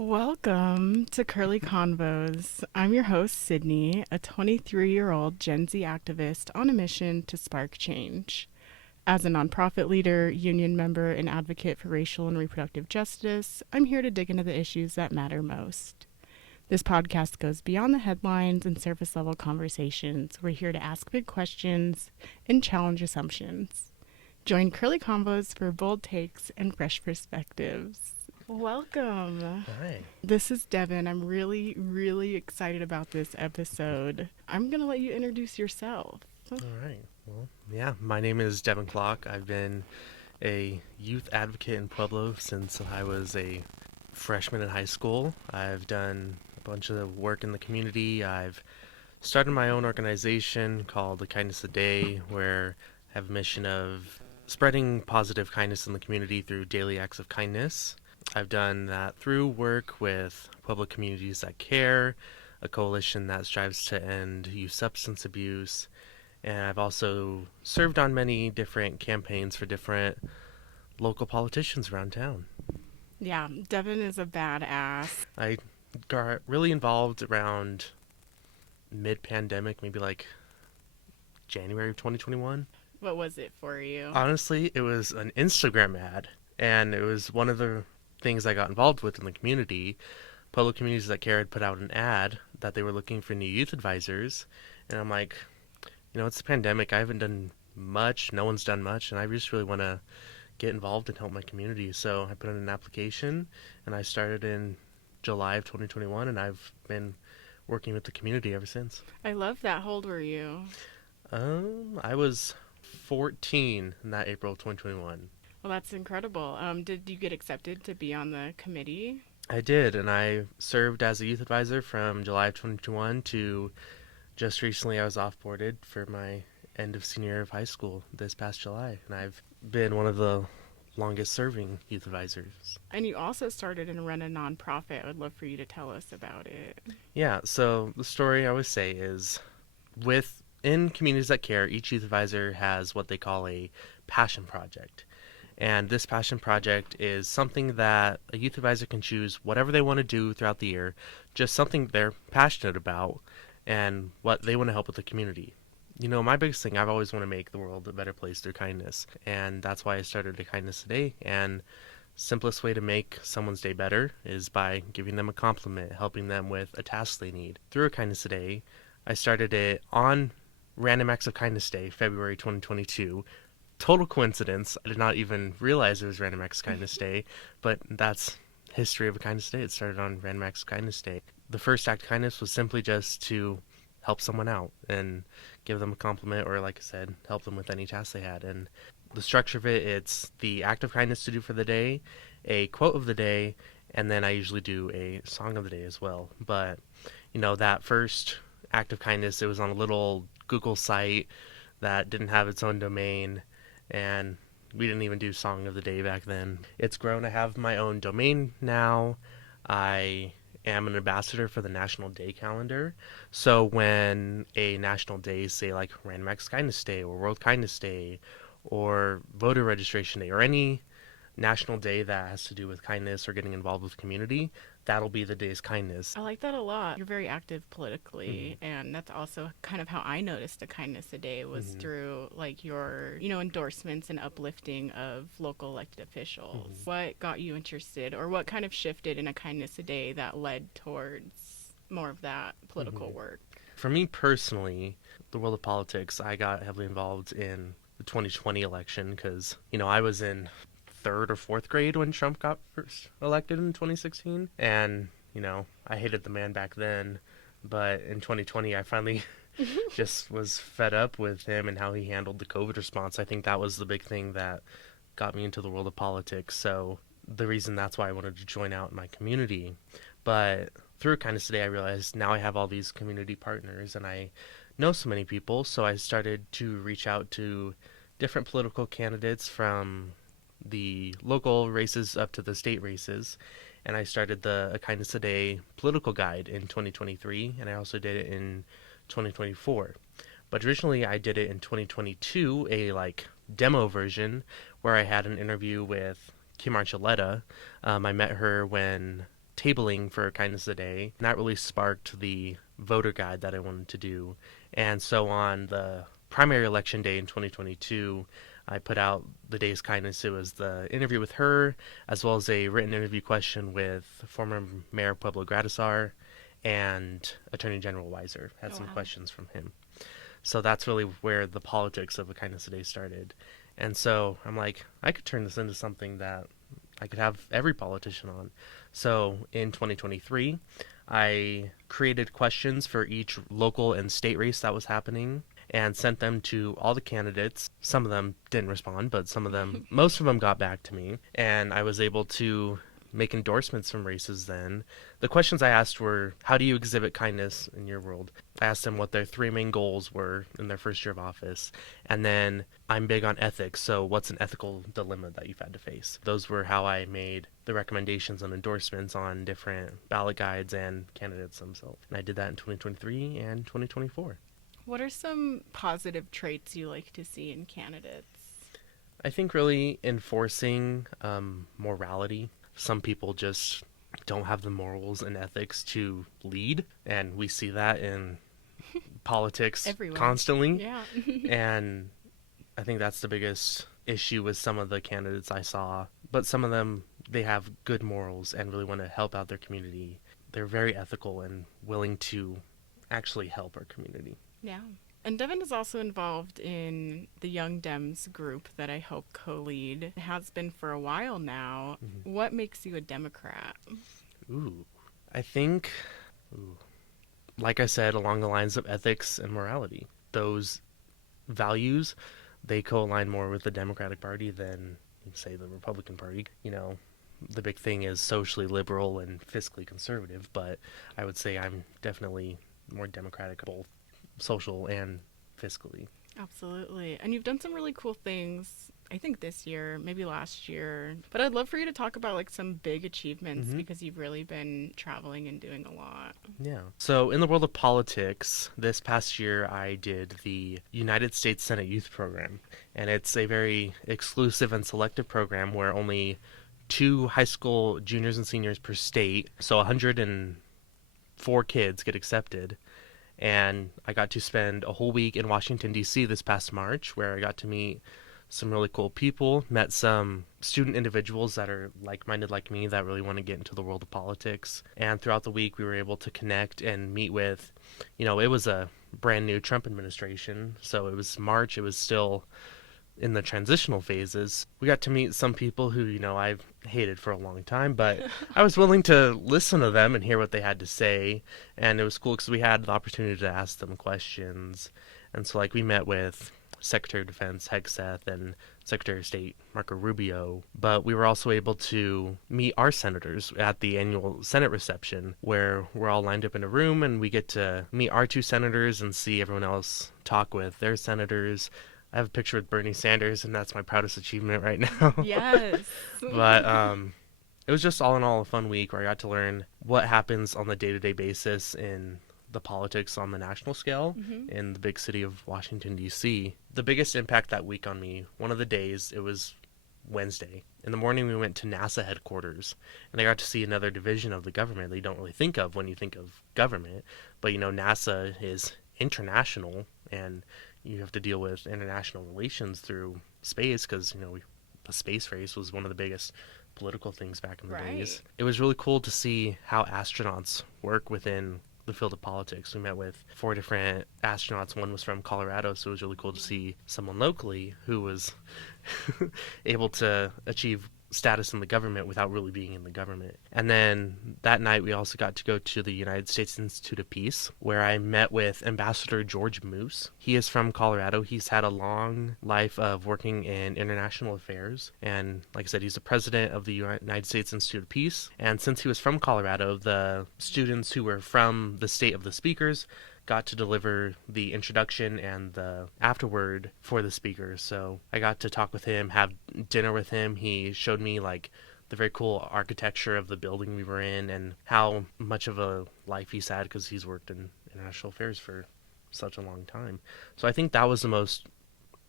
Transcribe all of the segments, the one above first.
Welcome to Curly Convos. I'm your host, Sydney, a 23-year-old Gen Z activist on a mission to spark change. As a nonprofit leader, union member, and advocate for racial and reproductive justice, I'm here to dig into the issues that matter most. This podcast goes beyond the headlines and surface level conversations. We're here to ask big questions and challenge assumptions. Join Curly Convos for bold takes and fresh perspectives. Welcome. Hi. This is Devin. I'm really excited about this episode. I'm going to let you introduce yourself. All right. Well, yeah, my name is Devin Clock. I've been a youth advocate in Pueblo since I was a freshman in high school. I've done a bunch of work in the community. I've started my own organization called The Kindness a Day, where I have a mission of spreading positive kindness in the community through daily acts of kindness. I've done that through work with public communities that care, a coalition that strives to end youth substance abuse, and I've also served on many different campaigns for different local politicians around town. Yeah, Devin is a badass. I got really involved around mid-pandemic, maybe like January of 2021. What was it for you? Honestly, it was an Instagram ad, and it was one of the things I got involved with in the community. Public Communities That Care had put out an ad that they were looking for new youth advisors, and I'm like, it's the pandemic. I haven't done much. No one's done much, and I just really want to get involved and help my community. So I put in an application, and I started in July of 2021, and I've been working with the community ever since. I love that. How old were you? I was 14 in that April of 2021. Well, that's incredible. Did you get accepted to be on the committee? I did, and I served as a youth advisor from July of 2021 to just recently I was off-boarded for my end of senior year of high school this past July, and I've been one of the longest-serving youth advisors. And you also started and run a nonprofit. I would love for you to tell us about it. Yeah, so the story I always say is in Communities That Care, each youth advisor has what they call a passion project. And this passion project is something that a youth advisor can choose whatever they want to do throughout the year, just something they're passionate about and what they want to help with the community. My biggest thing, I've always want to make the world a better place through kindness. And that's why I started A Kindness a Day. And simplest way to make someone's day better is by giving them a compliment, helping them with a task they need. Through A Kindness a Day, I started it on Random Acts of Kindness Day, February 2022. Total coincidence. I did not even realize it was Random Acts of Kindness Day, but that's history of A Kindness Day. It started on Random Acts of Kindness Day. The first act of kindness was simply just to help someone out and give them a compliment, or like I said, help them with any task they had. And the structure of it's the act of kindness to do for the day, a quote of the day, and then I usually do a song of the day as well. But, that first act of kindness, it was on a little Google site that didn't have its own domain, and we didn't even do song of the day back then. It's grown. I have my own domain now. I am an ambassador for the National Day calendar. So when a national day, say like Random Acts of Kindness Day or World Kindness Day or voter registration day or any national day that has to do with kindness or getting involved with community, that'll be the day's kindness. I like that a lot. You're very active politically, and that's also kind of how I noticed A Kindness a Day was through like your, endorsements and uplifting of local elected officials. What got you interested, or what kind of shifted in A Kindness a Day that led towards more of that political work? For me personally, the world of politics, I got heavily involved in the 2020 election because, I was in third or fourth grade when Trump got first elected in 2016. And, I hated the man back then. But in 2020, I finally just was fed up with him and how he handled the COVID response. I think that was the big thing that got me into the world of politics. So the reason that's why I wanted to join out in my community. But through Kindness Today, I realized now I have all these community partners and I know so many people. So I started to reach out to different political candidates from the local races up to the state races, and I started the A Kindness a Day political guide in 2023, and I also did it in 2024. But originally I did it in 2022, a demo version where I had an interview with Kim Archuleta. I met her when tabling for Kindness a Day. And that really sparked the voter guide that I wanted to do. And so on the primary election day in 2022, I put out the day's kindness. It was the interview with her, as well as a written interview question with former Mayor Pueblo Gradisar and Attorney General Weiser. Had some questions from him. So that's really where the politics of a kindness a day started. And so I'm like, I could turn this into something that I could have every politician on. So in 2023, I created questions for each local and state race that was happening and sent them to all the candidates. Some of them didn't respond, but most of them got back to me. And I was able to make endorsements from races then. The questions I asked were, how do you exhibit kindness in your world? I asked them what their three main goals were in their first year of office. And then I'm big on ethics, so what's an ethical dilemma that you've had to face? Those were how I made the recommendations and endorsements on different ballot guides and candidates themselves. And I did that in 2023 and 2024. What are some positive traits you like to see in candidates? I think really enforcing morality. Some people just don't have the morals and ethics to lead, and we see that in politics Everywhere. constantly. Yeah. And I think that's the biggest issue with some of the candidates I saw. But some of them, they have good morals and really want to help out their community. They're very ethical and willing to actually help our community. Yeah. And Devin is also involved in the Young Dems group that I help co-lead. It has been for a while now. Mm-hmm. What makes you a Democrat? I think, like I said, along the lines of ethics and morality. Those values, they co-align more with the Democratic Party than, say, the Republican Party. You know, the big thing is socially liberal and fiscally conservative, but I would say I'm definitely more Democratic, both social and fiscally. Absolutely. And you've done some really cool things, I think this year, maybe last year. But I'd love for you to talk about like some big achievements because you've really been traveling and doing a lot. Yeah. So in the world of politics, this past year I did the United States Senate Youth Program. And it's a very exclusive and selective program where only 2 high school juniors and seniors per state, so 104 kids get accepted. And I got to spend a whole week in Washington, D.C. this past March, where I got to meet some really cool people, met some student individuals that are like-minded like me that really want to get into the world of politics. And throughout the week, we were able to connect and meet with, it was a brand new Trump administration. So it was March. It was still in the transitional phases. We got to meet some people who, I've hated for a long time, but I was willing to listen to them and hear what they had to say. And it was cool because we had the opportunity to ask them questions. And so, we met with Secretary of Defense Hegseth and Secretary of State Marco Rubio, but we were also able to meet our senators at the annual Senate reception, where we're all lined up in a room and we get to meet our 2 senators and see everyone else talk with their senators. I have a picture with Bernie Sanders, and that's my proudest achievement right now. Yes. But it was just all in all a fun week where I got to learn what happens on the day-to-day basis in the politics on the national scale in the big city of Washington, D.C. The biggest impact that week on me, one of the days, it was Wednesday. In the morning, we went to NASA headquarters, and I got to see another division of the government that you don't really think of when you think of government. But, NASA is international, and you have to deal with international relations through space because, the space race was one of the biggest political things back in the days. It was really cool to see how astronauts work within the field of politics. We met with 4 different astronauts. One was from Colorado, so it was really cool to see someone locally who was able to achieve status in the government without really being in the government. And then that night we also got to go to the United States Institute of Peace, where I met with Ambassador George Moose. He is from Colorado. He's had a long life of working in international affairs, and like I said, he's the president of the United States Institute of Peace. And since he was from Colorado, the students who were from the state of the speakers got to deliver the introduction and the afterword for the speakers. So I got to talk with him, have dinner with him. He showed me the very cool architecture of the building we were in and how much of a life he's had because he's worked in international affairs for such a long time. So I think that was the most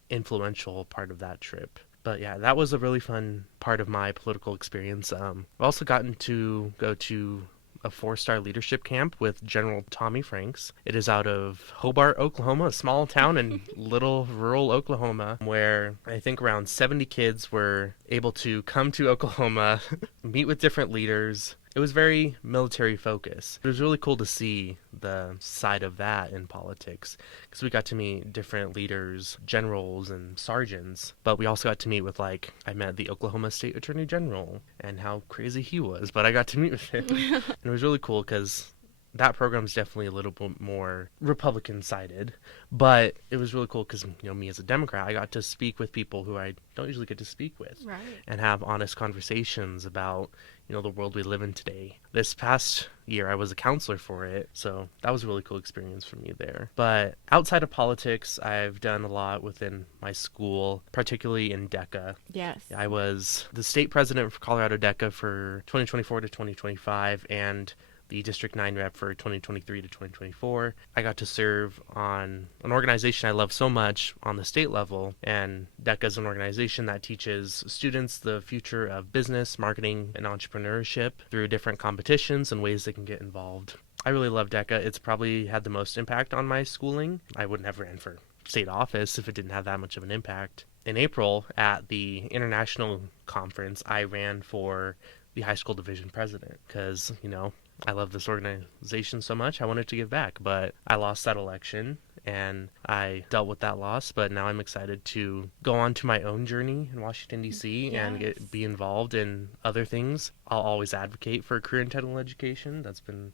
influential part of that trip. But yeah, that was a really fun part of my political experience. I've also gotten to go to a 4-star leadership camp with General Tommy Franks. It is out of Hobart, Oklahoma, a small town in little rural Oklahoma, where I think around 70 kids were able to come to Oklahoma, meet with different leaders. It was very military focused. It was really cool to see the side of that in politics because we got to meet different leaders, generals, and sergeants. But we also got to meet with, like, I met the Oklahoma State Attorney General and how crazy he was, but I got to meet with him. And it was really cool because that program is definitely a little bit more Republican sided, but it was really cool because, me as a Democrat, I got to speak with people who I don't usually get to speak with, Right. and have honest conversations about, the world we live in today. This past year, I was a counselor for it, so that was a really cool experience for me there. But outside of politics, I've done a lot within my school, particularly in DECA. Yes. I was the state president for Colorado DECA for 2024 to 2025, and the District 9 rep for 2023 to 2024. I got to serve on an organization I love so much on the state level, and DECA is an organization that teaches students the future of business, marketing, and entrepreneurship through different competitions and ways they can get involved. I really love DECA. It's probably had the most impact on my schooling. I would never ran for state office if it didn't have that much of an impact. In April, at the international conference, I ran for the high school division president because, I love this organization so much. I wanted to give back, but I lost that election and I dealt with that loss. But now I'm excited to go on to my own journey in Washington, D.C. and be involved in other things. I'll always advocate for career and technical education. That's been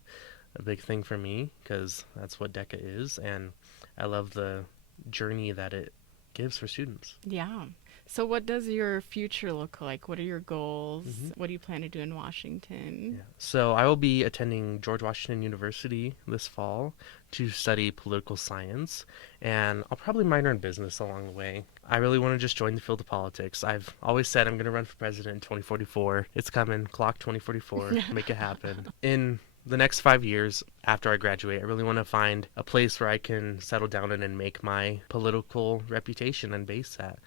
a big thing for me because that's what DECA is. And I love the journey that it gives for students. Yeah. So what does your future look like? What are your goals? What do you plan to do in Washington? Yeah. So I will be attending George Washington University this fall to study political science, and I'll probably minor in business along the way. I really want to just join the field of politics. I've always said I'm going to run for president in 2044. It's coming. Clock 2044. Make it happen. In the next 5 years after I graduate, I really want to find a place where I can settle down in and make my political reputation and base that.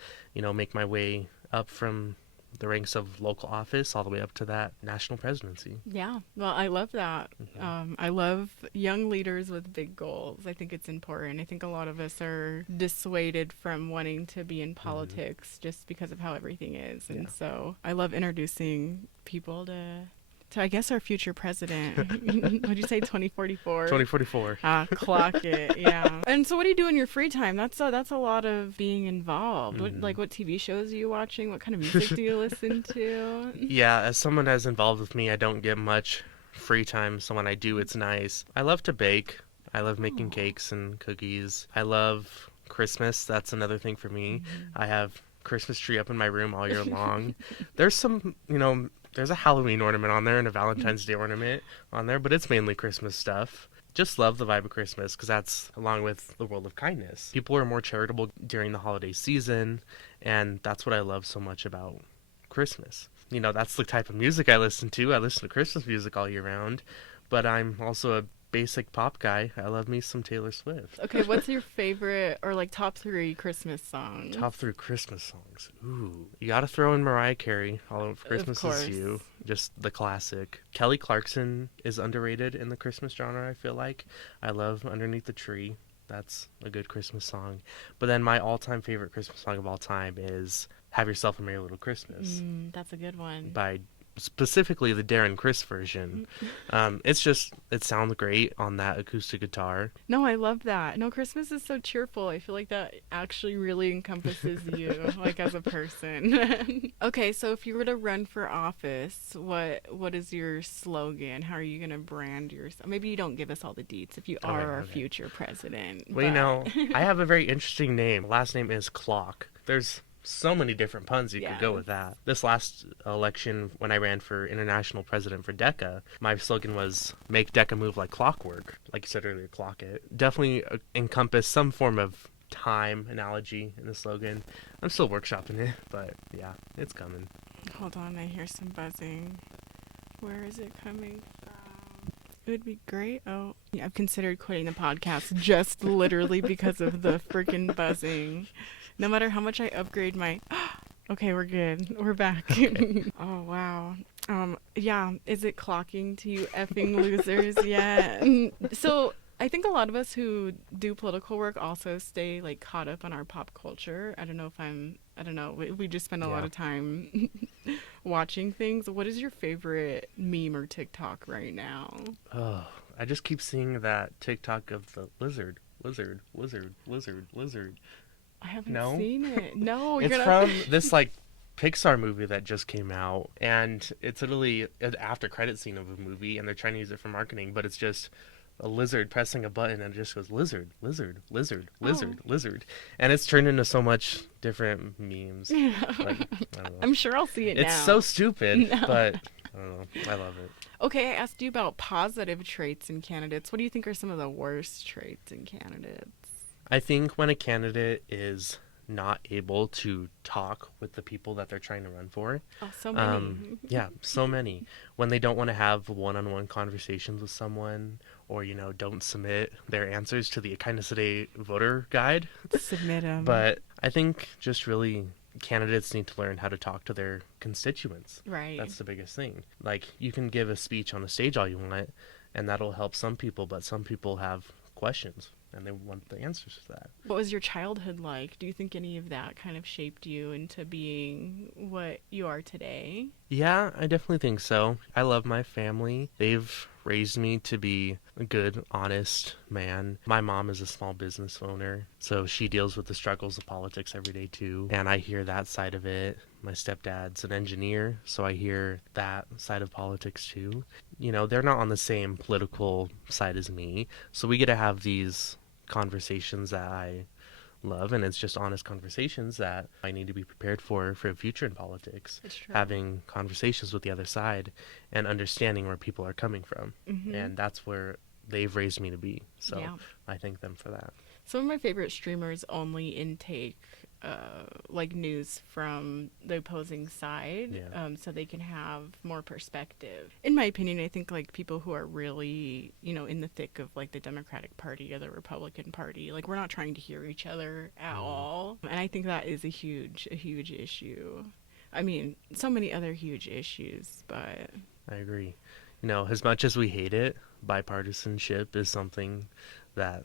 Make my way up from the ranks of local office all the way up to that national presidency. Yeah. Well, I love that. I love young leaders with big goals. I think it's important. I think a lot of us are dissuaded from wanting to be in politics just because of how everything is. And so I love introducing people to I guess our future president. What'd you say, 2044? 2044. Clock it, yeah. And so what do you do in your free time? That's a lot of being involved. What TV shows are you watching? What kind of music do you listen to? Yeah, as someone as involved with me, I don't get much free time, so when I do, it's nice. I love to bake. I love making cakes and cookies. I love Christmas. That's another thing for me. I have Christmas tree up in my room all year long. There's some, there's a Halloween ornament on there and a Valentine's Day ornament on there, but it's mainly Christmas stuff. Just love the vibe of Christmas because that's along with the world of kindness. People are more charitable during the holiday season, and that's what I love so much about Christmas. That's the type of music I listen to. I listen to Christmas music all year round, but I'm also a basic pop guy. I love me some Taylor Swift. Okay, what's your favorite or top 3 Christmas songs? Top 3 Christmas songs. Ooh, you gotta throw in Mariah Carey. All of Christmas Is You. Just the classic. Kelly Clarkson is underrated in the Christmas genre, I feel like. I love Underneath the Tree. That's a good Christmas song. But then my all-time favorite Christmas song of all time is Have Yourself a Merry Little Christmas. That's a good one. By specifically the Darren Criss version. It sounds great on that acoustic guitar. No, I love that. No, Christmas is so cheerful. I feel like that actually really encompasses you, as a person. Okay, so if you were to run for office, what is your slogan? How are you going to brand yourself? Maybe you don't give us all the deets if you are our future president. Well, I have a very interesting name. Last name is Clock. There's so many different puns you could go with that. This last election, when I ran for international president for DECA, my slogan was "Make DECA move like clockwork." Like you said earlier, clock it. Definitely encompass some form of time analogy in the slogan. I'm still workshopping it, but yeah, it's coming. Hold on, I hear some buzzing. Where is it coming from? It would be great. Oh, yeah, I've considered quitting the podcast just literally because of the freaking buzzing. No matter how much I upgrade my... Okay, we're good. We're back. Oh, wow. Yeah, is it clocking to you effing losers yet? So, I think a lot of us who do political work also stay like caught up on our pop culture. I don't know. We just spend a lot Yeah. of time watching things. What is your favorite meme or TikTok right now? Oh, I just keep seeing that TikTok of the lizard, lizard, lizard, lizard, lizard. I haven't No, seen it. No, you're it's gonna. from this like Pixar movie that just came out, and it's literally an after credit scene of a movie, and they're trying to use it for marketing, but it's just a lizard pressing a button, and it just goes lizard, lizard, lizard, Oh. lizard, lizard, and it's turned into so much different memes. Like I don't know, I'm sure I'll see it it's so now. stupid, No. but I don't know, I love it. Okay, I asked you about positive traits in candidates. What do you think are some of the worst traits in candidates? I think when a candidate is not able to talk with the people that they're trying to run for, Oh, so many. yeah, so many. When they don't want to have one-on-one conversations with someone, or don't submit their answers to the Kindness Today voter guide. Submit them. But I think just really candidates need to learn how to talk to their constituents. Right. That's the biggest thing. Like you can give a speech on a stage all you want, and that'll help some people, but some people have questions and they want the answers to that. What was your childhood like? Do you think any of that kind of shaped you into being what you are today? Yeah, I definitely think so. I love my family. They've raised me to be a good, honest man. My mom is a small business owner, so she deals with the struggles of politics every day too. And I hear that side of it. My stepdad's an engineer, so I hear that side of politics too. They're not on the same political side as me, so we get to have these conversations that I love, and it's just honest conversations that I need to be prepared for a future in politics. It's true. Having conversations with the other side and understanding where people are coming from, Mm-hmm. and that's where they've raised me to be. So Yeah. I thank them for that. Some of my favorite streamers only intake like news from the opposing side, Yeah. so they can have more perspective. In my opinion, I think like people who are really, in the thick of like the Democratic Party or the Republican Party, like we're not trying to hear each other at all, and I think that is a huge issue. I mean, so many other huge issues, but I agree. As much as we hate it, bipartisanship is something that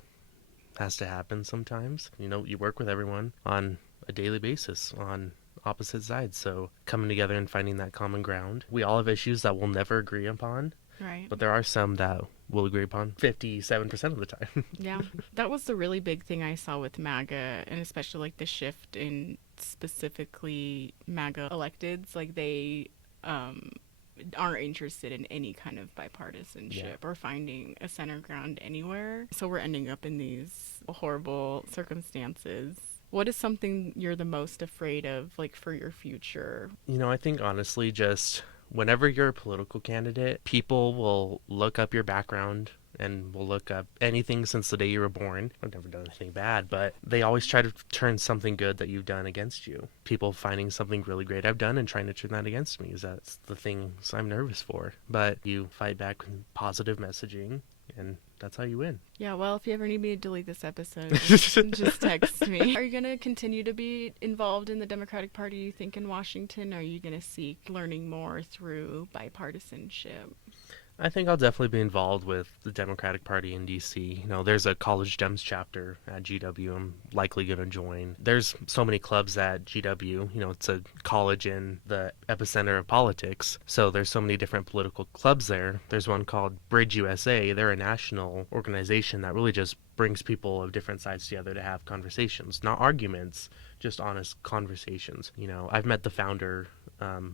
has to happen sometimes. You work with everyone on a daily basis on opposite sides. So coming together and finding that common ground. We all have issues that we'll never agree upon, right. but there are some that we'll agree upon 57% of the time. Yeah, that was the really big thing I saw with MAGA, and especially like the shift in specifically MAGA electeds. Like they aren't interested in any kind of bipartisanship or finding a center ground anywhere. So we're ending up in these horrible circumstances. What is something you're the most afraid of, like for your future? I think honestly, just whenever you're a political candidate, people will look up your background and will look up anything since the day you were born. I've never done anything bad, but they always try to turn something good that you've done against you. People finding something really great I've done and trying to turn that against me. That's the things I'm nervous for. But you fight back with positive messaging, and that's how you win. Yeah, well, if you ever need me to delete this episode, just text me. Are you going to continue to be involved in the Democratic Party, you think, in Washington? Or are you going to seek learning more through bipartisanship? I think I'll definitely be involved with the Democratic Party in DC. There's a College Dems chapter at GW I'm likely going to join. There's so many clubs at GW. It's a college in the epicenter of politics. So there's so many different political clubs there. There's one called Bridge USA. They're a national organization that really just brings people of different sides together to have conversations, not arguments, just honest conversations. I've met the founder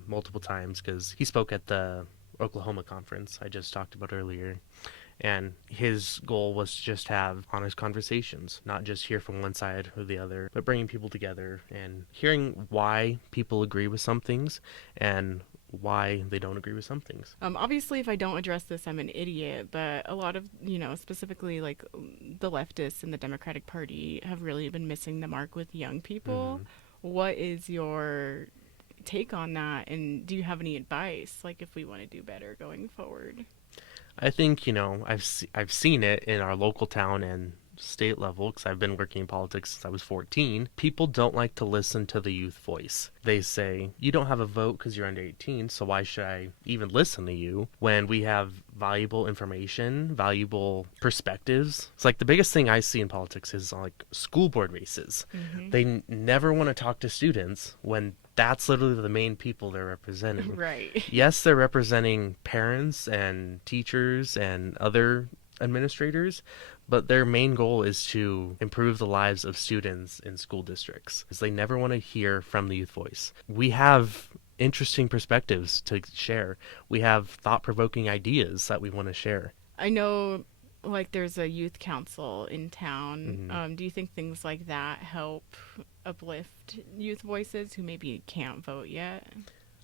multiple times because he spoke at the Oklahoma conference I just talked about earlier. And his goal was to just have honest conversations, not just hear from one side or the other, but bringing people together and hearing why people agree with some things and why they don't agree with some things. Obviously, if I don't address this, I'm an idiot, but a lot of, specifically like the leftists in the Democratic Party have really been missing the mark with young people. What is your take on that, and do you have any advice, like if we want to do better going forward? I think I've seen it in our local town and state level, because I've been working in politics since I was 14, people don't like to listen to the youth voice. They say, you don't have a vote because you're under 18, so why should I even listen to you when we have valuable information, valuable perspectives? It's like the biggest thing I see in politics is like school board races. Mm-hmm. They never want to talk to students when that's literally the main people they're representing. Right. Yes, they're representing parents and teachers and other administrators, but their main goal is to improve the lives of students in school districts, because they never want to hear from the youth voice. We have interesting perspectives to share. We have thought-provoking ideas that we want to share. I know, like, there's a youth council in town. Mm-hmm. Do you think things like that help uplift youth voices who maybe can't vote yet?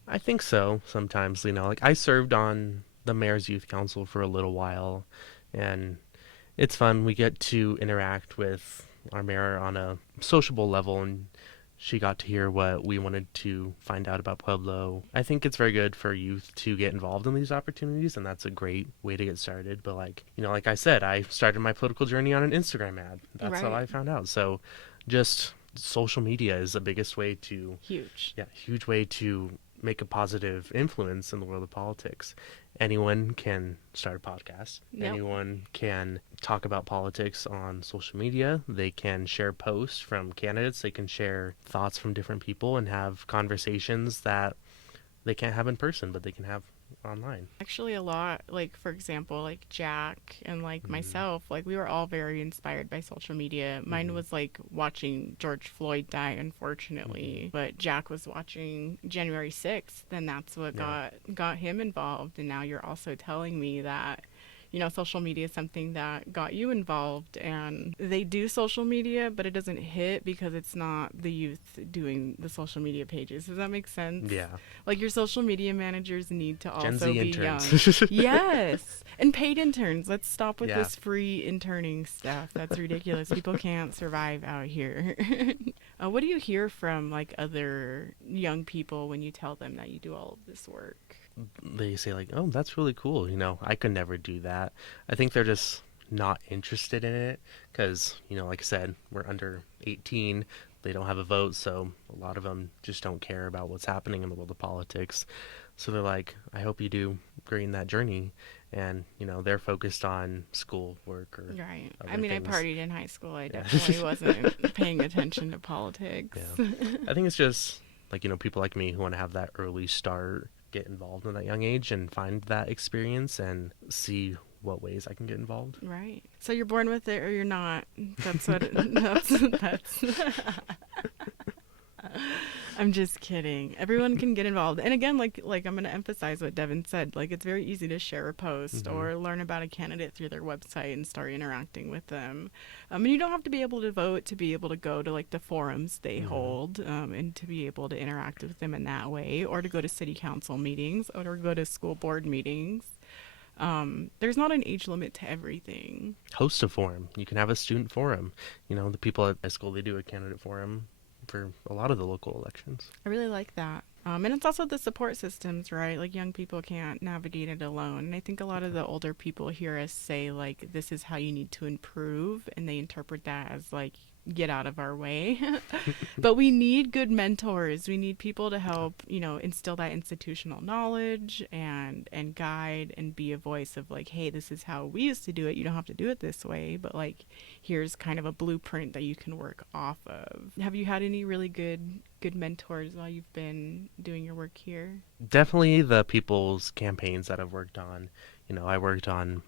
I think so. Sometimes, like I served on the mayor's youth council for a little while, and it's fun. We get to interact with our mayor on a sociable level, and she got to hear what we wanted to find out about Pueblo. I think it's very good for youth to get involved in these opportunities, and that's a great way to get started. But like I said, I started my political journey on an Instagram ad. That's how Right. I found out. So just social media is the biggest way to, Huge. yeah, huge way to make a positive influence in the world of politics. Anyone can start a podcast. Yep. Anyone can talk about politics on social media. They can share posts from candidates. They can share thoughts from different people and have conversations that they can't have in person, but they can have online. Actually, a lot, like, for example, like Jack and like Mm-hmm. myself, like, we were all very inspired by social media. Mine Mm-hmm. was like watching George Floyd die, unfortunately, but Jack was watching January 6th, and that's what Yeah. got him involved. And now you're also telling me that, social media is something that got you involved, and they do social media, but it doesn't hit because it's not the youth doing the social media pages. Does that make sense? Yeah. Like, your social media managers need to Gen also Z be young. interns. Yes. And paid interns. Let's stop with Yeah. this free interning stuff. That's ridiculous. People can't survive out here. What do you hear from like other young people when you tell them that you do all of this work? They say like, "Oh, that's really cool." I could never do that. I think they're just not interested in it because, like I said, we're under 18. They don't have a vote, so a lot of them just don't care about what's happening in the world of politics. So they're like, "I hope you do great in that journey." And, they're focused on school work or Right. I other mean, I things. partied in high school. I Yeah. definitely wasn't paying attention to politics. Yeah. I think it's just like, people like me who want to have that early start, get involved in that young age and find that experience and see what ways I can get involved. Right. So you're born with it or you're not. That's what that's I'm just kidding. Everyone can get involved. And again, like I'm going to emphasize what Devin said. Like, it's very easy to share a post Mm-hmm. or learn about a candidate through their website and start interacting with them. And you don't have to be able to vote to be able to go to like the forums they Mm-hmm. hold, and to be able to interact with them in that way, or to go to city council meetings, or to go to school board meetings. There's not an age limit to everything. Host a forum. You can have a student forum. The people at high school, they do a candidate forum for a lot of the local elections. I really like that. And it's also the support systems, right? Like, young people can't navigate it alone. And I think a lot of the older people hear us say, like, this is how you need to improve. And they interpret that as, like, get out of our way. But we need good mentors. We need people to help, instill that institutional knowledge and guide and be a voice of like, hey, this is how we used to do it. You don't have to do it this way, but like, here's kind of a blueprint that you can work off of. Have you had any really good mentors while you've been doing your work here? Definitely the people's campaigns that I've worked on. I worked on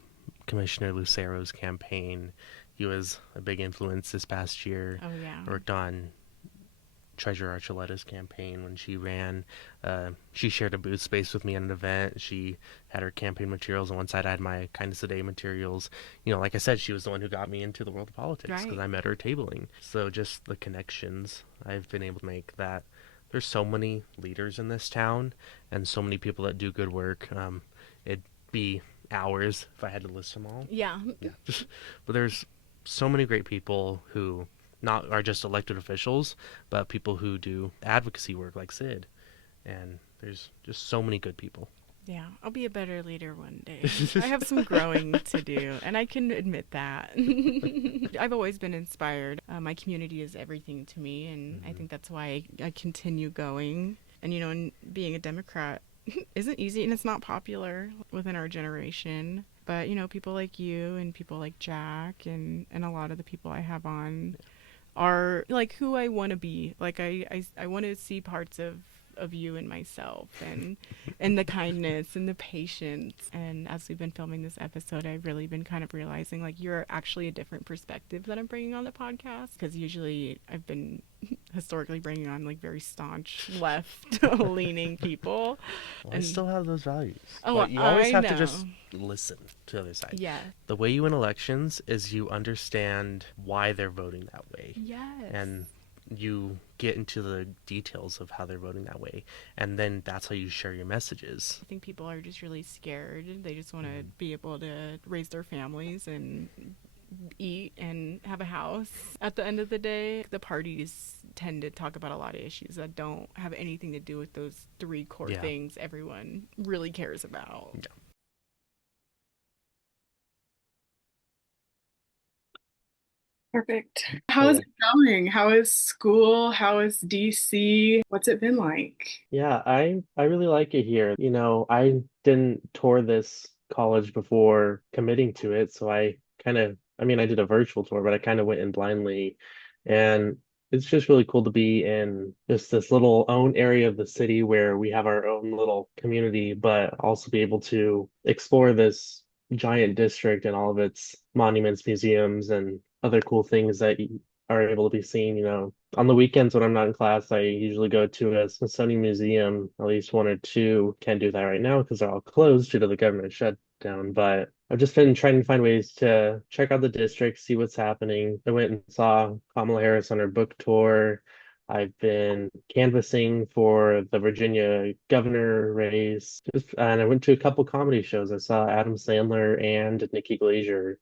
Commissioner Lucero's campaign. He was a big influence this past year. Oh, yeah. I worked on Treasurer Archuleta's campaign when she ran. She shared a booth space with me at an event. She had her campaign materials, and one side I had my Kindness a Day materials. Like I said, she was the one who got me into the world of politics because Right. I met her tabling. So just the connections I've been able to make that. There's so many leaders in this town and so many people that do good work. It'd be hours if I had to list them all. Yeah. Yeah. But there's so many great people who not are just elected officials, but people who do advocacy work like Sid. And there's just so many good people. Yeah, I'll be a better leader one day. I have some growing to do, and I can admit that. I've always been inspired. My community is everything to me, and I Mhm. think that's why I continue going. And, and being a Democrat isn't easy, and it's not popular within our generation. But, people like you and people like Jack and a lot of the people I have on are like who I want to be. Like I want to see parts of you and myself and the kindness and the patience. And as we've been filming this episode, I've really been kind of realizing like you're actually a different perspective that I'm bringing on the podcast, because usually I've been historically bringing on like very staunch left leaning people. Well, I And still have those values, oh, but you always I have to just know. listen to the other side. Yeah. The way you win elections is you understand why they're voting that way, Yes. and you get into the details of how they're voting that way, and then that's how you share your messages. I think people are just really scared. They just want to Mhm. be able to raise their families and eat and have a house. At the end of the day, the parties tend to talk about a lot of issues that don't have anything to do with those three core Yeah. things everyone really cares about. Yeah. Perfect. How's So it going? How is school? How is DC? What's it been like? yeah, I really like it here. I didn't tour this college before committing to it, so I mean, I did a virtual tour, but I kind of went in blindly. And it's just really cool to be in just this little own area of the city where we have our own little community, but also be able to explore this giant district and all of its monuments, museums, and other cool things that you are able to be seen, on the weekends when I'm not in class, I usually go to a Smithsonian museum, at least one or two. Can't do that right now because they're all closed due to the government shutdown. But I've just been trying to find ways to check out the district, see what's happening. I went and saw Kamala Harris on her book tour. I've been canvassing for the Virginia governor race, and I went to a couple comedy shows. I saw Adam Sandler and Nikki Glaser,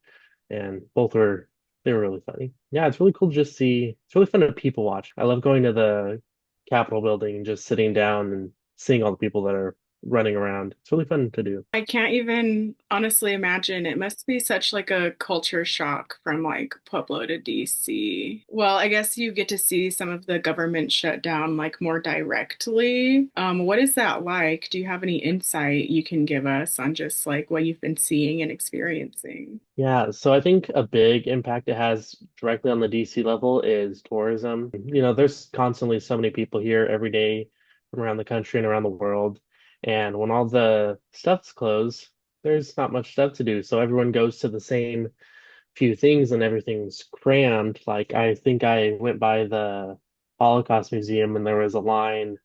and they were really funny. Yeah, it's really cool to just see. It's really fun to people watch. I love going to the Capitol building and just sitting down and seeing all the people that are running around. It's really fun to do. I can't even honestly imagine. It must be such like a culture shock from like Pueblo to DC. Well, I guess you get to see some of the government shutdown like more directly. What is that like? Do you have any insight you can give us on just like what you've been seeing and experiencing? Yeah, so I think a big impact it has directly on the DC level is tourism. There's constantly so many people here every day from around the country and around the world. And when all the stuff's closed, there's not much stuff to do. So everyone goes to the same few things and everything's crammed. Like I think I went by the Holocaust Museum and there was a line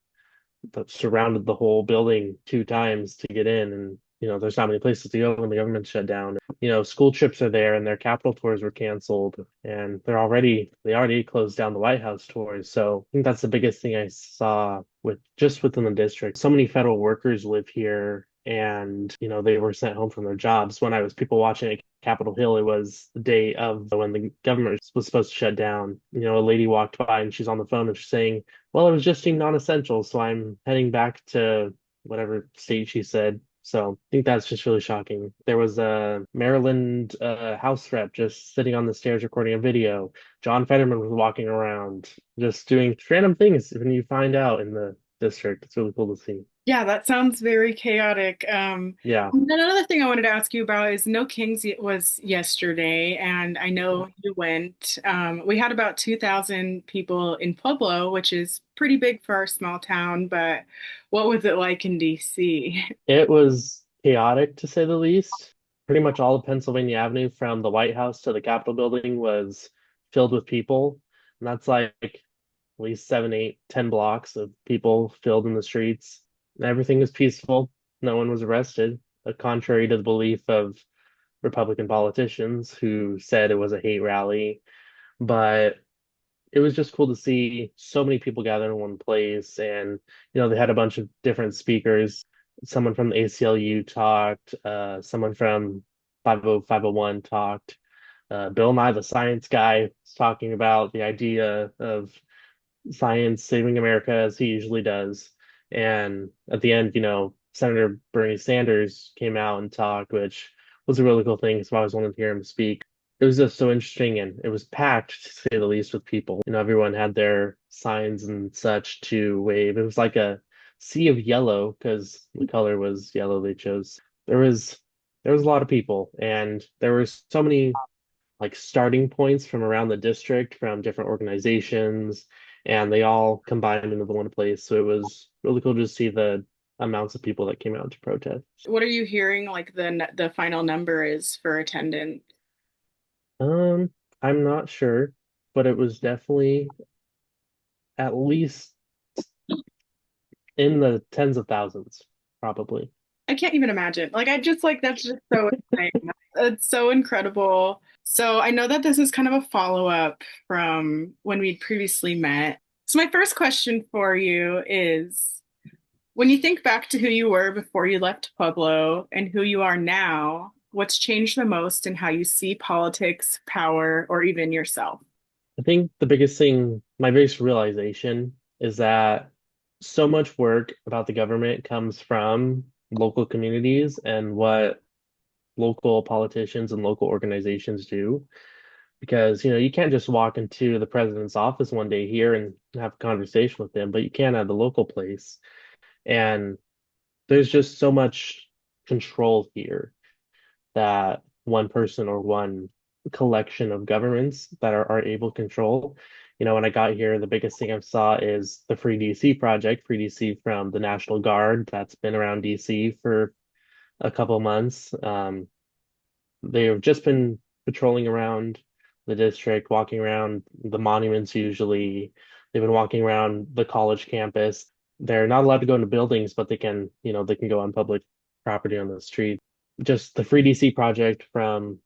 that surrounded the whole building two times to get in. And, there's not many places to go when the government shut down. School trips are there and their Capitol tours were canceled and they already closed down the White House tours. So I think that's the biggest thing I saw within the district. So many federal workers live here and, they were sent home from their jobs. When I was people watching at Capitol Hill, it was the day of when the government was supposed to shut down. A lady walked by and she's on the phone and she's saying, well, it was just deemed non-essential, so I'm heading back to whatever state she said. So I think that's just really shocking. There was a Maryland House rep just sitting on the stairs recording a video. John Fetterman was walking around just doing random things when you find out in the district. It's really cool to see. Yeah, that sounds very chaotic. Yeah. And then another thing I wanted to ask you about is No Kings was yesterday, and I know you went. We had about 2,000 people in Pueblo, which is pretty big for our small town, but what was it like in DC? It was chaotic to say the least. Pretty much all of Pennsylvania Avenue from the White House to the Capitol building was filled with people. And that's like at least 7, 8, 10 blocks of people filled in the streets. Everything was peaceful. No one was arrested, contrary to the belief of Republican politicians who said it was a hate rally. But it was just cool to see so many people gather in one place. And, they had a bunch of different speakers. Someone from the ACLU talked, someone from 50501 talked. Bill Nye, the science guy, was talking about the idea of science saving America as he usually does. And at the end, Senator Bernie Sanders came out and talked, which was a really cool thing. So I always wanted to hear him speak. It was just so interesting and it was packed, to say the least, with people. Everyone had their signs and such to wave. It was like a sea of yellow because the color was yellow they chose. There was there was a lot of people and there were so many like starting points from around the district from different organizations, and they all combined into the one place. So it was really cool to see the amounts of people that came out to protest. What are you hearing like the final number is for attendance? Um, I'm not sure, but it was definitely at least in the tens of thousands, probably. I can't even imagine. Like I just like that's just so insane. It's so incredible. So I know that this is kind of a follow-up from when we'd previously met. So my first question for you is when you think back to who you were before you left Pueblo and who you are now, what's changed the most in how you see politics, power, or even yourself? I think the biggest thing, my biggest realization is that so much work about the government comes from local communities and what local politicians and local organizations do. Because, you can't just walk into the president's office one day here and have a conversation with him, but you can at the local place. And there's just so much control here that one person or one collection of governments that are able to control. When I got here, the biggest thing I saw is the Free DC project, Free DC from the National Guard that's been around DC for a couple of months. They've just been patrolling around the district, walking around the monuments usually. They've been walking around the college campus. They're not allowed to go into buildings, but they can go on public property on the street. Just the Free DC project from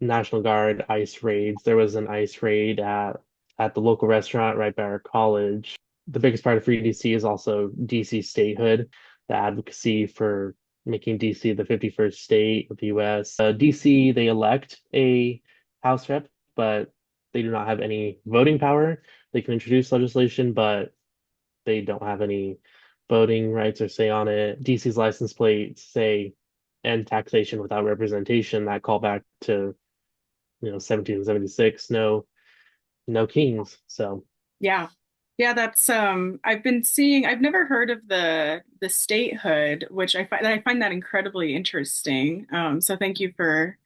National Guard ICE raids. There was an ICE raid at the local restaurant right by our college. The biggest part of Free DC is also DC statehood, the advocacy for making DC the 51st state of the US. DC, they elect a House rep, but they do not have any voting power. They can introduce legislation, but they don't have any voting rights or say on it. DC's license plates say end taxation without representation, that call back to 1776, no kings. So Yeah. Yeah, that's I've never heard of the statehood, which I find that incredibly interesting. So thank you for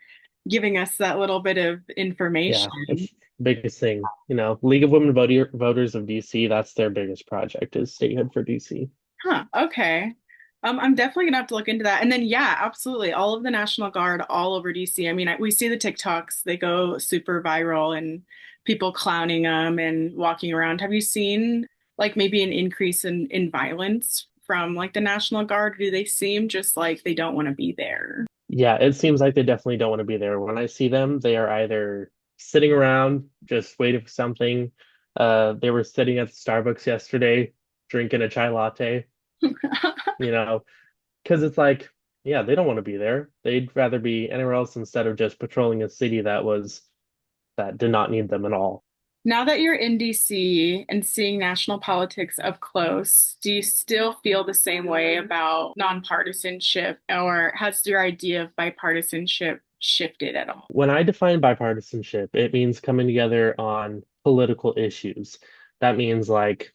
giving us that little bit of yeah, information. it's the biggest thing. League of Women Voters of DC, that's their biggest project is statehood for DC. Huh, okay. I'm definitely gonna have to look into that. And then yeah, absolutely. All of the National Guard all over DC. I mean, we see the TikToks, they go super viral and people clowning them and walking around. Have you seen like maybe an increase in violence from like the National Guard? Do they seem just like they don't want to be there? Yeah, it seems like they definitely don't want to be there. When I see them, they are either sitting around just waiting for something. They were sitting at the Starbucks yesterday drinking a chai latte, you know, because it's like, yeah, they don't want to be there. They'd rather be anywhere else instead of just patrolling a city that did not need them at all. Now that you're in DC and seeing national politics up close, do you still feel the same way about nonpartisanship, or has your idea of bipartisanship shifted at all? When I define bipartisanship, it means coming together on political issues. That means like,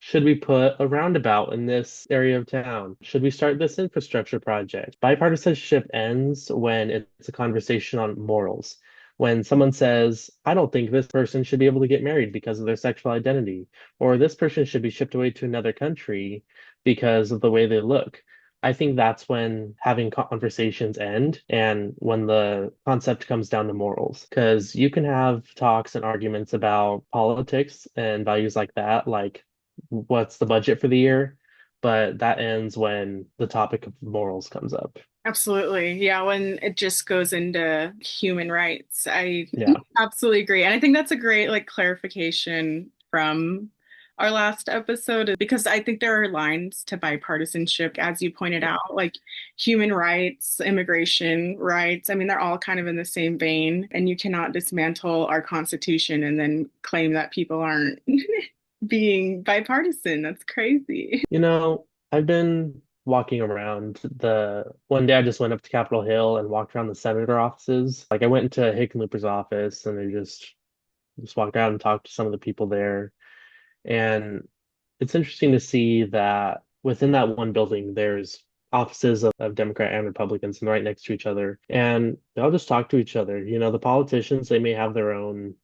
should we put a roundabout in this area of town? Should we start this infrastructure project? Bipartisanship ends when it's a conversation on morals. When someone says, I don't think this person should be able to get married because of their sexual identity, or this person should be shipped away to another country because of the way they look. I think that's when having conversations end and when the concept comes down to morals. Because you can have talks and arguments about politics and values like that, like what's the budget for the year, but that ends when the topic of morals comes up. Absolutely. Yeah, when it just goes into human rights. I Yeah. absolutely agree. And I think that's a great like clarification from our last episode because I think there are lines to bipartisanship, as you pointed out, like human rights, immigration rights. I mean, they're all kind of in the same vein, and you cannot dismantle our Constitution and then claim that people aren't being bipartisan. That's crazy. I've been walking around. The one day I just went up to Capitol Hill and walked around the senator offices. Like I went into Hickenlooper's office and I just walked around and talked to some of the people there. And it's interesting to see that within that one building, there's offices of Democrat and Republicans and right next to each other. And they all just talk to each other. You know, the politicians, they may have their own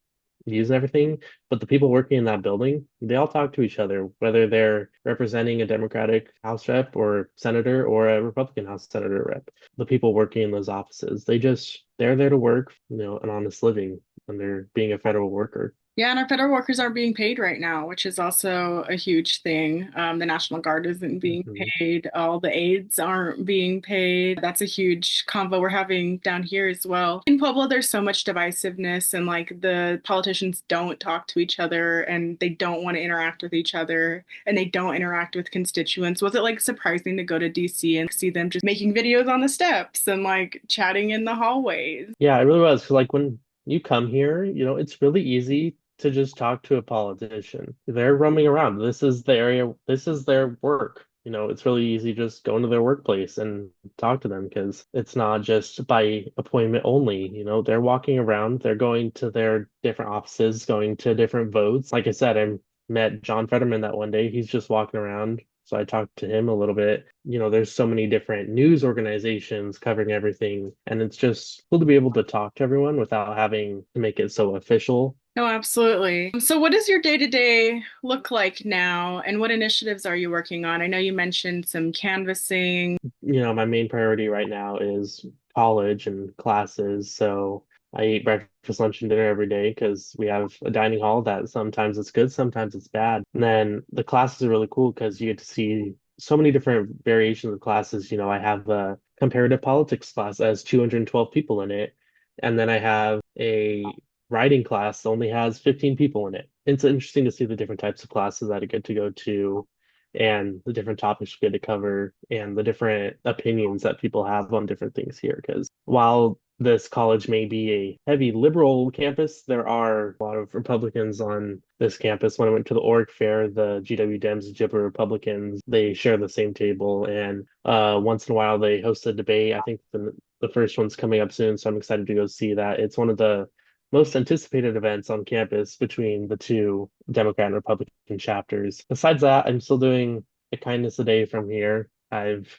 views and everything, but the people working in that building, they all talk to each other, whether they're representing a Democratic House rep or senator or a Republican House senator rep. The people working in those offices, they're there to work, an honest living and they're being a federal worker. Yeah, and our federal workers aren't being paid right now, which is also a huge thing. The National Guard isn't being Mhm. paid. All the aides aren't being paid. That's a huge convo we're having down here as well. In Pueblo, there's so much divisiveness, and like the politicians don't talk to each other and they don't want to interact with each other and they don't interact with constituents. Was it like surprising to go to DC and see them just making videos on the steps and like chatting in the hallways? Yeah, it really was. 'Cause like when you come here, it's really easy to just talk to a politician. They're roaming around. This is the area, this is their work. It's really easy just go into their workplace and talk to them because it's not just by appointment only. They're walking around, they're going to their different offices, going to different votes. Like I said, I met John Fetterman that one day. He's just walking around. So I talked to him a little bit. There's so many different news organizations covering everything, and it's just cool to be able to talk to everyone without having to make it so official. No, absolutely. So, what does your day-to-day look like now, and what initiatives are you working on? I know you mentioned some canvassing. My main priority right now is college and classes. So I eat breakfast, lunch, and dinner every day because we have a dining hall that sometimes it's good, sometimes it's bad. And then the classes are really cool because you get to see so many different variations of classes. I have a comparative politics class that has 212 people in it. And then I have a writing class that only has 15 people in it. It's interesting to see the different types of classes that I get to go to and the different topics we get to cover and the different opinions that people have on different things here. Because while this college may be a heavy liberal campus, there are a lot of Republicans on this campus. When I went to the org fair, the GW Dems, the Gibber Republicans, they share the same table. And once in a while, they host a debate. I think the first one's coming up soon, so I'm excited to go see that. It's one of the most anticipated events on campus between the two Democrat and Republican chapters. Besides that, I'm still doing a kindness a day from here. I've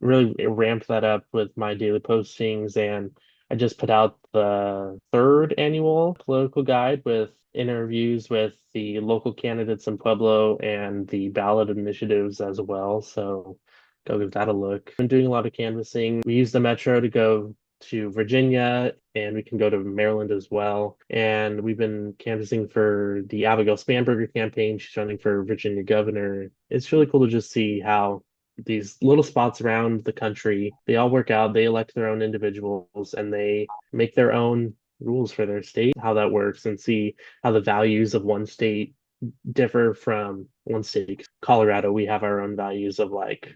really ramped that up with my daily postings, and I just put out the third annual political guide with interviews with the local candidates in Pueblo and the ballot initiatives as well. So go give that a look. I'm doing a lot of canvassing. We use the metro to go to Virginia and we can go to Maryland as well. And we've been canvassing for the Abigail Spanberger campaign. She's running for Virginia governor. It's really cool to just see how these little spots around the country, they all work out, they elect their own individuals and they make their own rules for their state, how that works, and see how the values of one state differ from one state. Colorado, we have our own values of like,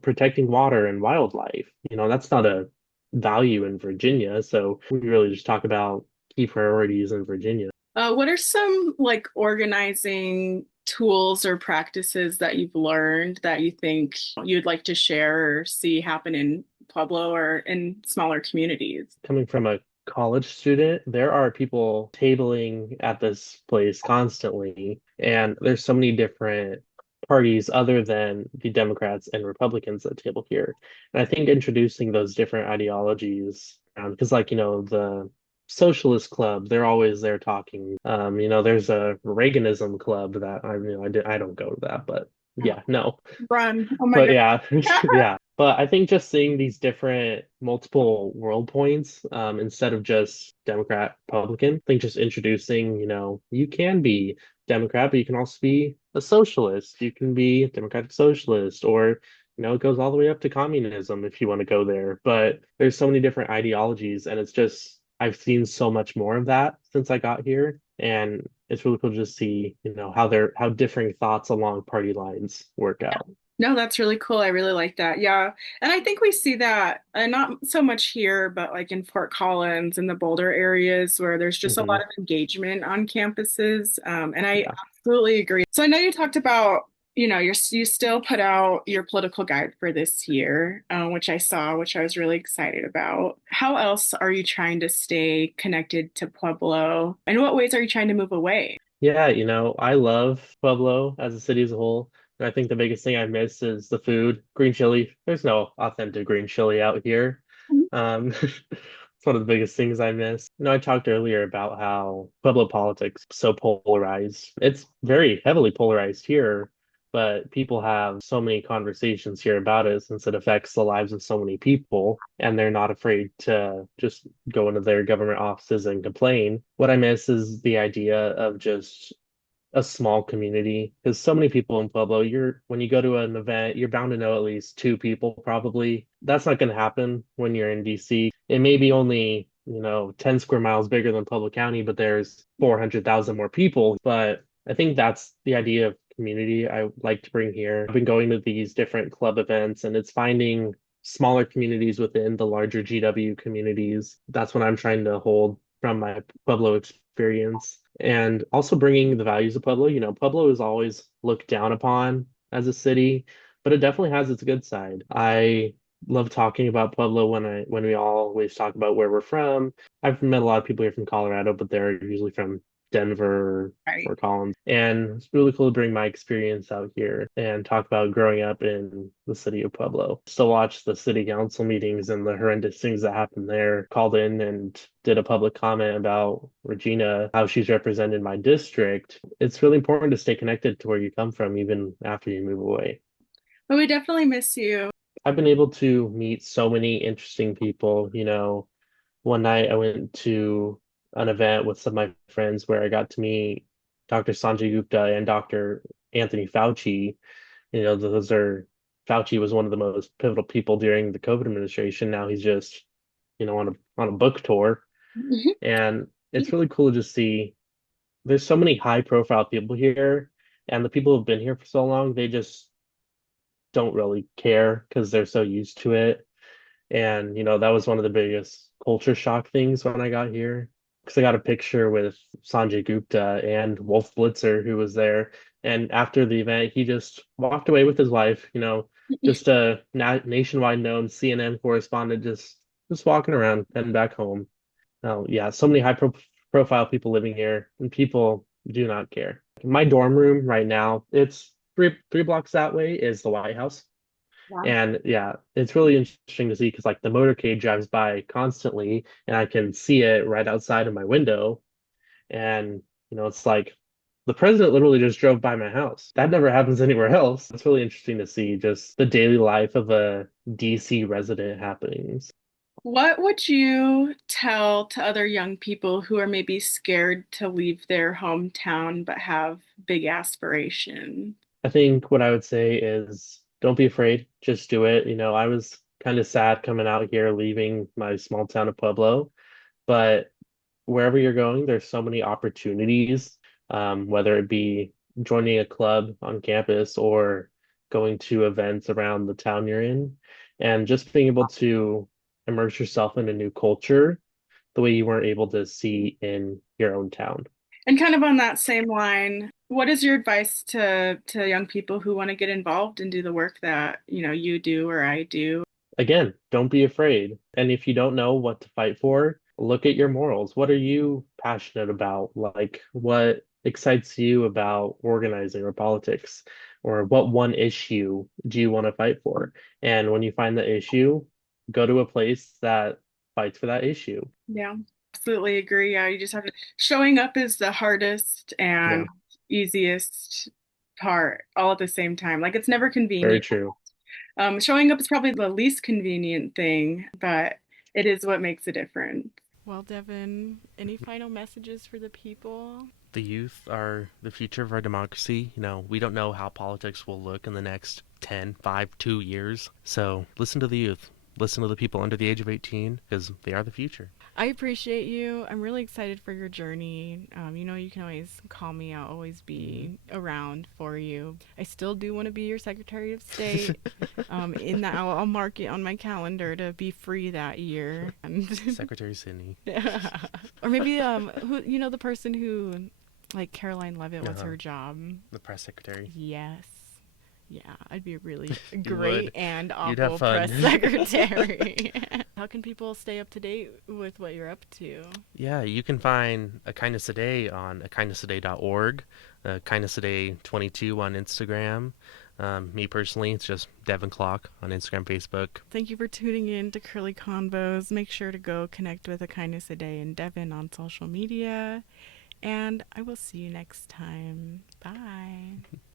protecting water and wildlife. That's not a value in Virginia. So we really just talk about key priorities in Virginia. What are some like organizing tools or practices that you've learned that you think you'd like to share or see happen in Pueblo or in smaller communities? Coming from a college student, there are people tabling at this place constantly, and there's so many different parties other than the Democrats and Republicans that table here. And I think introducing those different ideologies, because like, the Socialist Club, they're always there talking. There's a Reaganism club that I don't go to that, but yeah, no. Run. Oh my But God. yeah, yeah. But I think just seeing these different multiple world points, instead of just Democrat, Republican, I think just introducing, you can be Democrat, but you can also be a socialist. You can be a democratic socialist, or it goes all the way up to communism if you want to go there. But there's so many different ideologies, and it's just I've seen so much more of that since I got here. And it's really cool to just see, how differing thoughts along party lines work out. No, that's really cool. I really like that. Yeah. And I think we see that not so much here, but like in Fort Collins and the Boulder areas where there's just a lot Hmm. of engagement on campuses. And I Yeah. absolutely agree. So I know you talked about you still put out your political guide for this year, which I saw, which I was really excited about. How else are you trying to stay connected to Pueblo? And what ways are you trying to move away? Yeah, I love Pueblo as a city as a whole. And I think the biggest thing I miss is the food. Green chili. There's no authentic green chili out here. It's one of the biggest things I miss. I talked earlier about how Pueblo politics is so polarized. It's very heavily polarized here, but people have so many conversations here about it since it affects the lives of so many people, and they're not afraid to just go into their government offices and complain. What I miss is the idea of just a small community because so many people in Pueblo, when you go to an event, you're bound to know at least two people probably. That's not going to happen when you're in DC. It may be only, 10 square miles bigger than Pueblo County, but there's 400,000 more people. But I think that's the idea of community I like to bring here. I've been going to these different club events and it's finding smaller communities within the larger GW communities. That's what I'm trying to hold from my Pueblo experience. And also bringing the values of Pueblo. Pueblo is always looked down upon as a city, but it definitely has its good side. I love talking about Pueblo when we always talk about where we're from. I've met a lot of people here from Colorado, but they're usually from Denver Right. or Collins. And it's really cool to bring my experience out here and talk about growing up in the city of Pueblo. Still watch the city council meetings and the horrendous things that happen there. Called in and did a public comment about Regina, how she's represented my district. It's really important to stay connected to where you come from, even after you move away. But we definitely miss you. I've been able to meet so many interesting people. One night I went to an event with some of my friends where I got to meet Dr. Sanjay Gupta and Dr. Anthony Fauci. Those are Fauci was one of the most pivotal people during the COVID administration. Now he's just, on a book tour. And it's really cool to just see there's so many high profile people here, and the people who've been here for so long, they just don't really care because they're so used to it. And, that was one of the biggest culture shock things when I got here. Because I got a picture with Sanjay Gupta and Wolf Blitzer, who was there. And after the event, he just walked away with his wife, just a nationwide known CNN correspondent, just walking around, heading back home. Oh, yeah, so many profile people living here, and people do not care. My dorm room right now, it's three blocks that way is the White House. Wow. And yeah, it's really interesting to see because like the motorcade drives by constantly and I can see it right outside of my window. And, it's like the president literally just drove by my house. That never happens anywhere else. It's really interesting to see just the daily life of a DC resident happenings. What would you tell to other young people who are maybe scared to leave their hometown but have big aspirations? I think what I would say is don't be afraid, just do it. I was kind of sad coming out here, leaving my small town of Pueblo, but wherever you're going, there's so many opportunities, whether it be joining a club on campus or going to events around the town you're in, and just being able to immerse yourself in a new culture the way you weren't able to see in your own town. And kind of on that same line, what is your advice to young people who want to get involved and do the work that, you do or I do? Again, don't be afraid. And if you don't know what to fight for, look at your morals. What are you passionate about? Like, what excites you about organizing or politics? Or what one issue do you want to fight for? And when you find the issue, go to a place that fights for that issue. Yeah, absolutely agree. Yeah, you just have to, showing up is the hardest Yeah, and easiest part all at the same time. Like it's never very convenient. true. Showing up is probably the least convenient thing, but it is what makes a difference. Well, Devin, any final messages for the people? The youth are the future of our democracy. We don't know how politics will look in the next 10, 5, 2 years. So listen to the youth. Listen to the people under the age of 18 because they are the future. I appreciate you. I'm really excited for your journey. You can always call me. I'll always be around for you. I still do want to be your Secretary of State. In that, I'll mark it on my calendar to be free that year. Secretary Sydney. Or maybe who the person who like Caroline Levitt. What's Uh-huh. her job? The press secretary. Yes. Yeah, I'd be a really You great would. and You'd have awful fun. press secretary. How can people stay up to date with what you're up to? Yeah, you can find A Kindness a Day on akindnessaday.org, Kindness a Day 22 on Instagram. Me personally, it's just Devin Clock on Instagram, Facebook. Thank you for tuning in to Curly Convos. Make sure to go connect with A Kindness a Day and Devin on social media. And I will see you next time. Bye.